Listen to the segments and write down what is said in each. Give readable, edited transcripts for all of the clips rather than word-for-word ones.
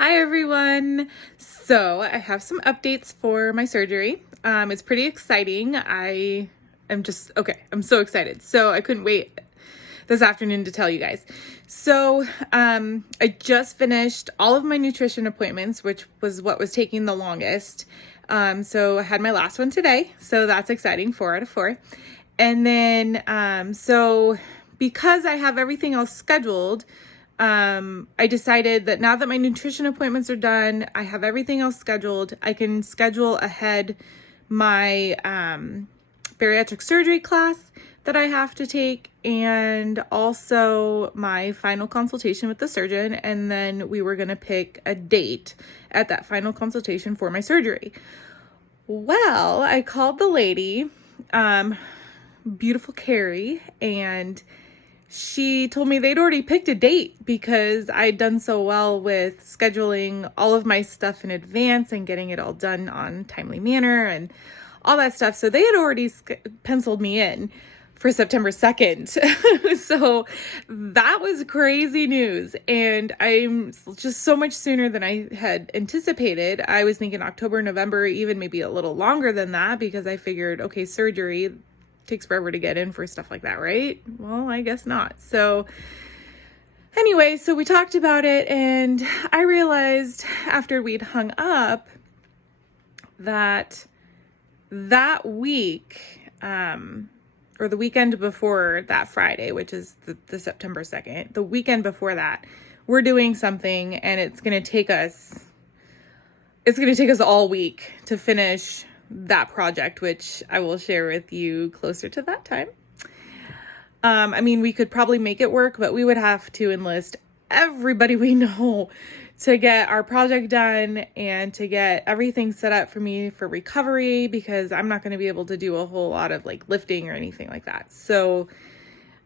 Hi everyone. So I have some updates for my surgery. It's pretty exciting. I'm so excited. So I couldn't wait this afternoon to tell you guys. So I just finished all of my nutrition appointments, which was what was taking the longest. So I had my last one today. So that's exciting, 4 out of 4. And then, so because I have everything else scheduled, I decided that now that my nutrition appointments are done, I have everything else scheduled, I can schedule ahead my bariatric surgery class that I have to take and also my final consultation with the surgeon. And then we were going to pick a date at that final consultation for my surgery. Well, I called the lady, beautiful Carrie, and she told me they'd already picked a date because I'd done so well with scheduling all of my stuff in advance and getting it all done on timely manner and all that stuff. So they had already penciled me in for September 2nd. So that was crazy news. And I'm just so much sooner than I had anticipated. I was thinking October, November, even maybe a little longer than that, because I figured, okay, surgery takes forever to get in for stuff like that, right? Well, I guess not. So anyway, so we talked about it, and I realized after we'd hung up that week, or the weekend before that Friday, which is the September 2nd, the weekend before that, we're doing something, and it's going to take us all week to finish that project, which I will share with you closer to that time. I mean, we could probably make it work, but we would have to enlist everybody we know to get our project done and to get everything set up for me for recovery, because I'm not going to be able to do a whole lot of like lifting or anything like that. So,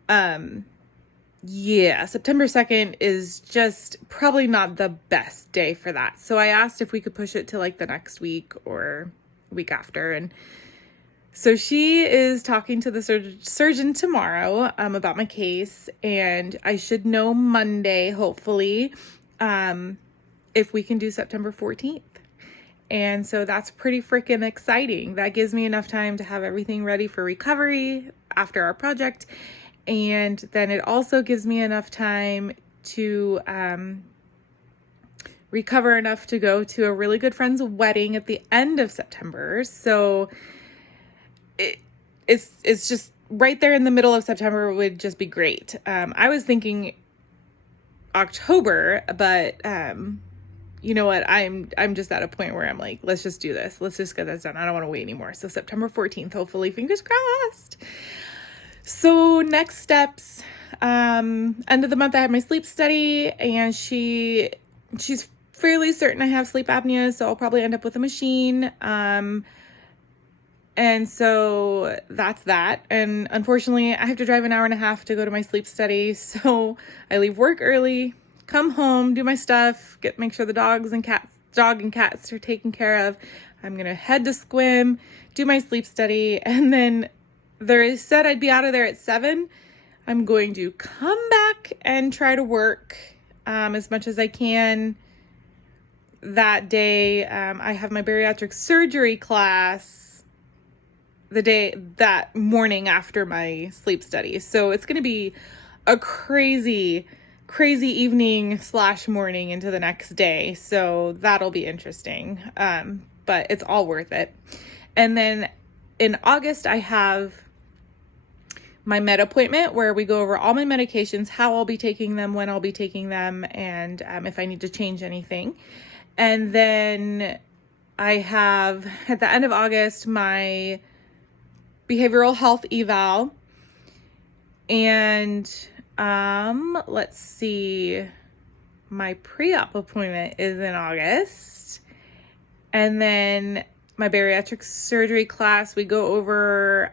yeah, September 2nd is just probably not the best day for that. So I asked if we could push it to like the next week or week after. And so she is talking to the surgeon tomorrow about my case, and I should know Monday, hopefully, if we can do September 14th. And so that's pretty freaking exciting. That gives me enough time to have everything ready for recovery after our project. And then it also gives me enough time to recover enough to go to a really good friend's wedding at the end of September. So it's just right there in the middle of September would just be great. I was thinking October, but you know what? I'm just at a point where I'm like, let's just do this. Let's just get this done. I don't want to wait anymore. So September 14th, hopefully, fingers crossed. So next steps, end of the month, I have my sleep study, and she's fairly certain I have sleep apnea, so I'll probably end up with a machine. And so that's that. And unfortunately, I have to drive an hour and a half to go to my sleep study. So I leave work early, come home, do my stuff, make sure the dog and cats are taken care of. I'm going to head to Squim, do my sleep study, and then they said I'd be out of there at 7. I'm going to come back and try to work as much as I can that day. I have my bariatric surgery class that morning after my sleep study. So it's going to be a crazy evening / morning into the next day. So that'll be interesting. But it's all worth it. And then in August, I have my med appointment where we go over all my medications, how I'll be taking them, when I'll be taking them, and if I need to change anything. And then I have, at the end of August, my behavioral health eval. And let's see, my pre-op appointment is in August. And then my bariatric surgery class, we go over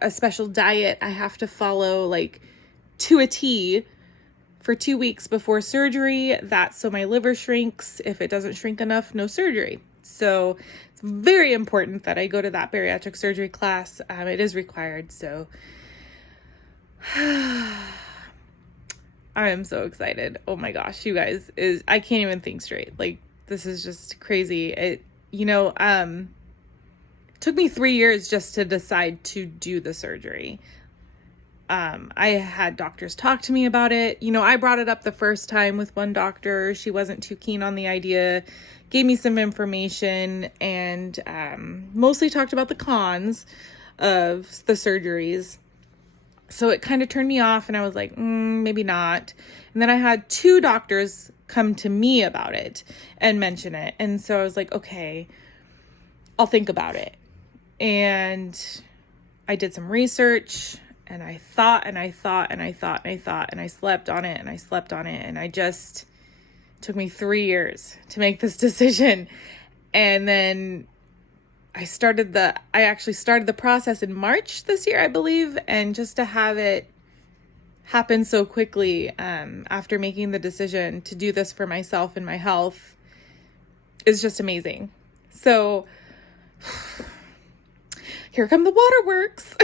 a special diet I have to follow like to a T for 2 weeks before surgery. That's so my liver shrinks. If it doesn't shrink enough, no surgery. So it's very important that I go to that bariatric surgery class. It is required. So I am so excited. Oh my gosh, you guys, I can't even think straight. Like, this is just crazy. It, took me 3 years just to decide to do the surgery. I had doctors talk to me about it. I brought it up the first time with one doctor. She wasn't too keen on the idea, gave me some information, and mostly talked about the cons of the surgeries. So it kind of turned me off, and I was like, maybe not. And then I had 2 doctors come to me about it and mention it. And so I was like, okay, I'll think about it. And I did some research, and I thought, and I thought, and I thought, and I thought, and I slept on it, and I slept on it. And it took me 3 years to make this decision. And then I actually started the process in March this year, I believe. And just to have it happen so quickly, after making the decision to do this for myself and my health, is just amazing. So here come the waterworks.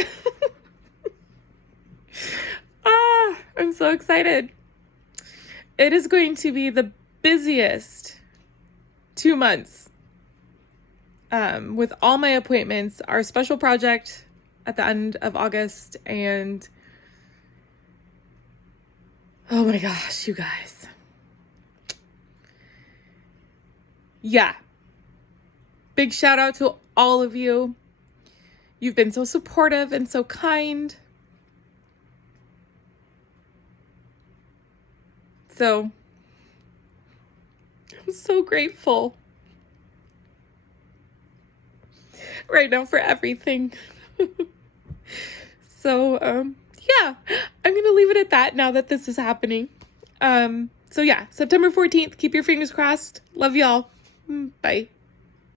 I'm so excited. It is going to be the busiest 2 months, with all my appointments, our special project at the end of August, and oh my gosh, you guys. Yeah. Big shout out to all of you. You've been so supportive and so kind. So, I'm so grateful right now for everything. So, yeah, I'm going to leave it at that now that this is happening. So yeah, September 14th, keep your fingers crossed. Love y'all. Bye.